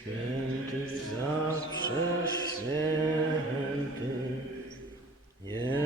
Święty zawsze święty. Nie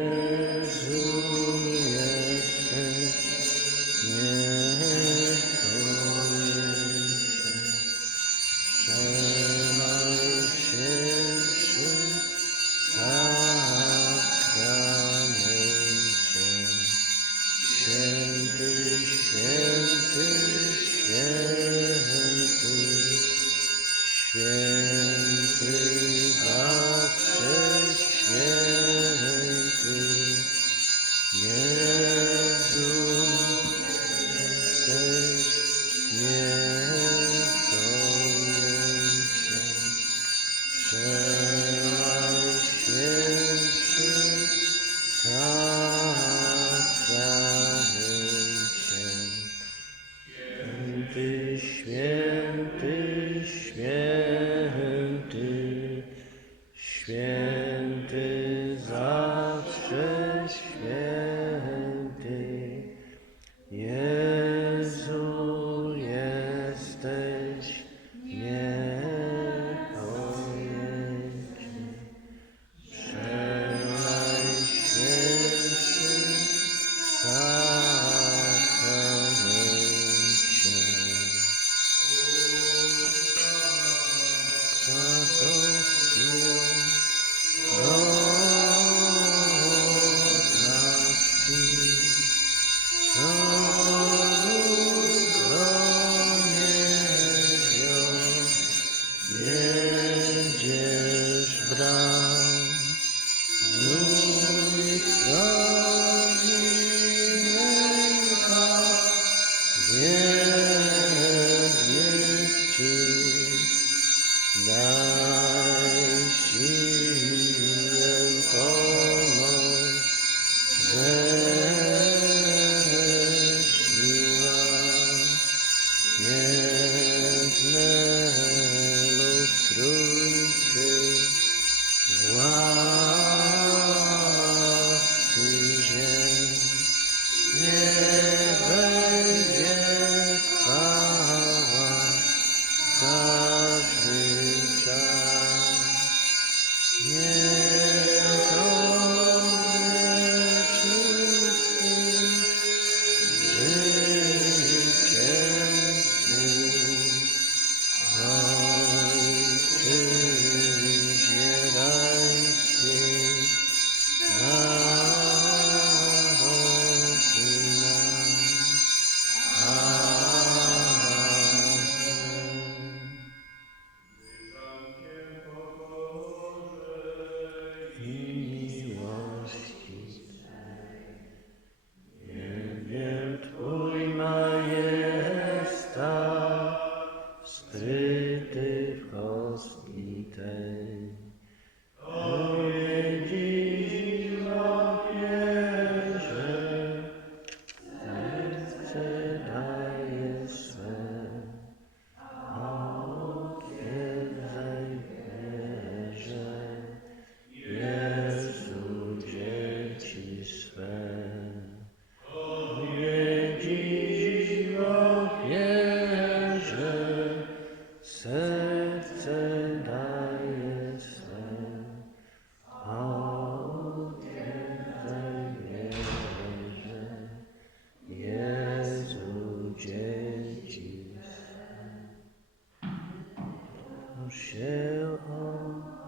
się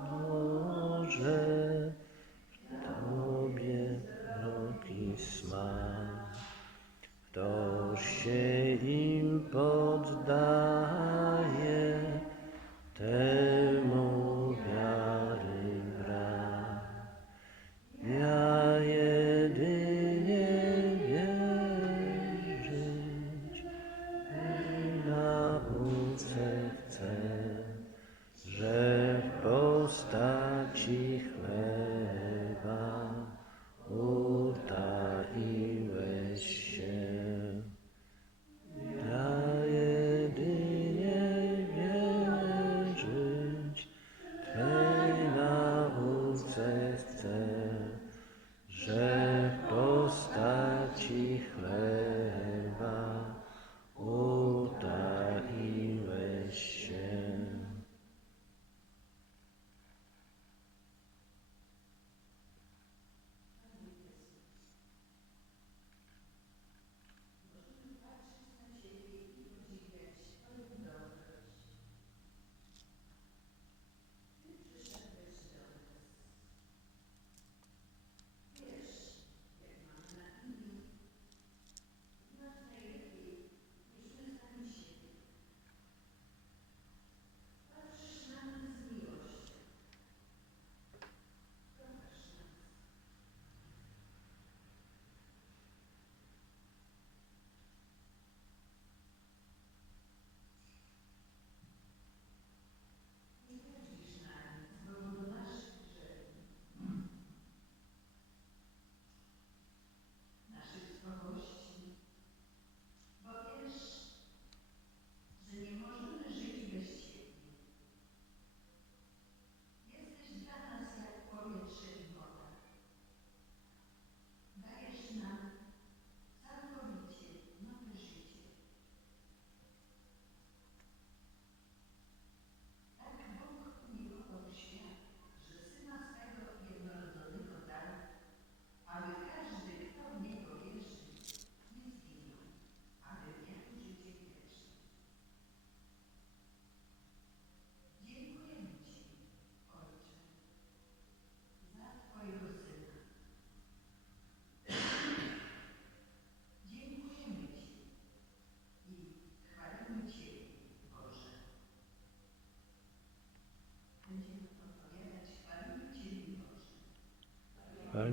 odłożę w Tobie luki smak. Kto się im podda,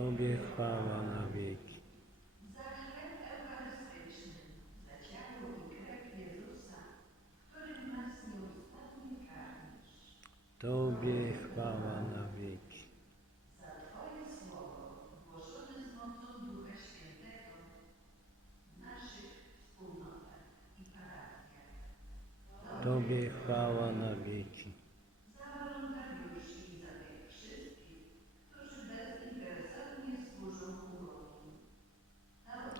Nobie chwała na wieki.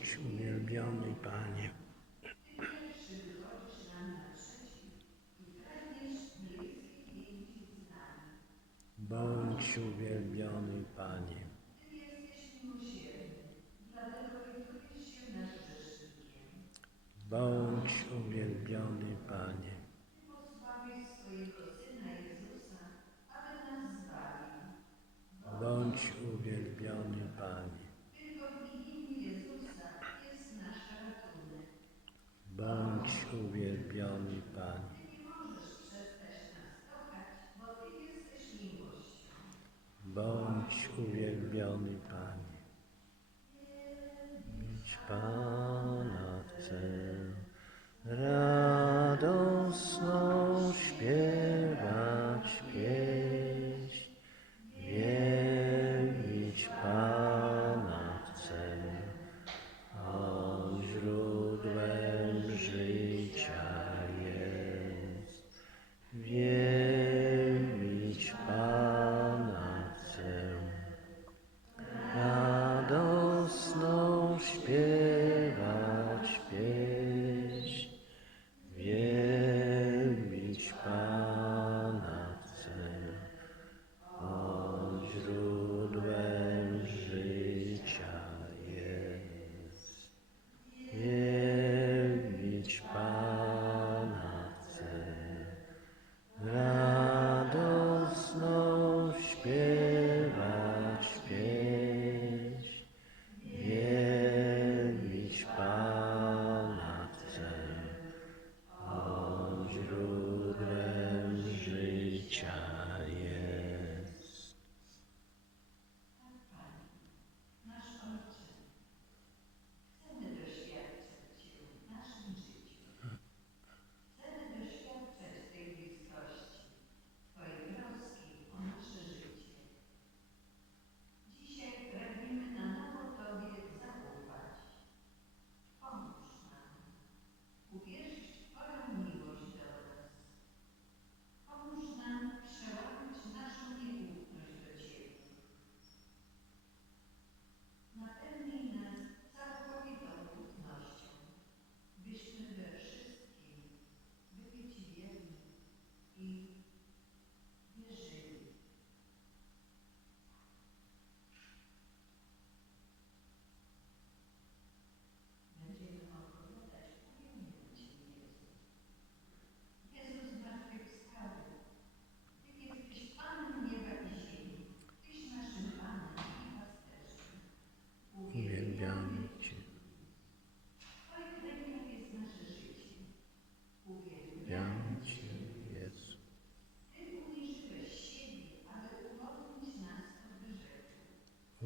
bądź uwielbiony, Panie.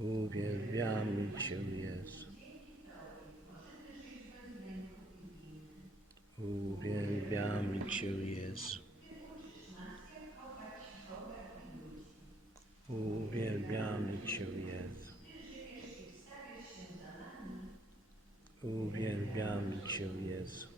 Uwielbiamy Cię, Jezu. Uwielbiamy Cię, Jezu. Uwielbiamy Cię, Jezu. Uwielbiamy Cię, Jezu.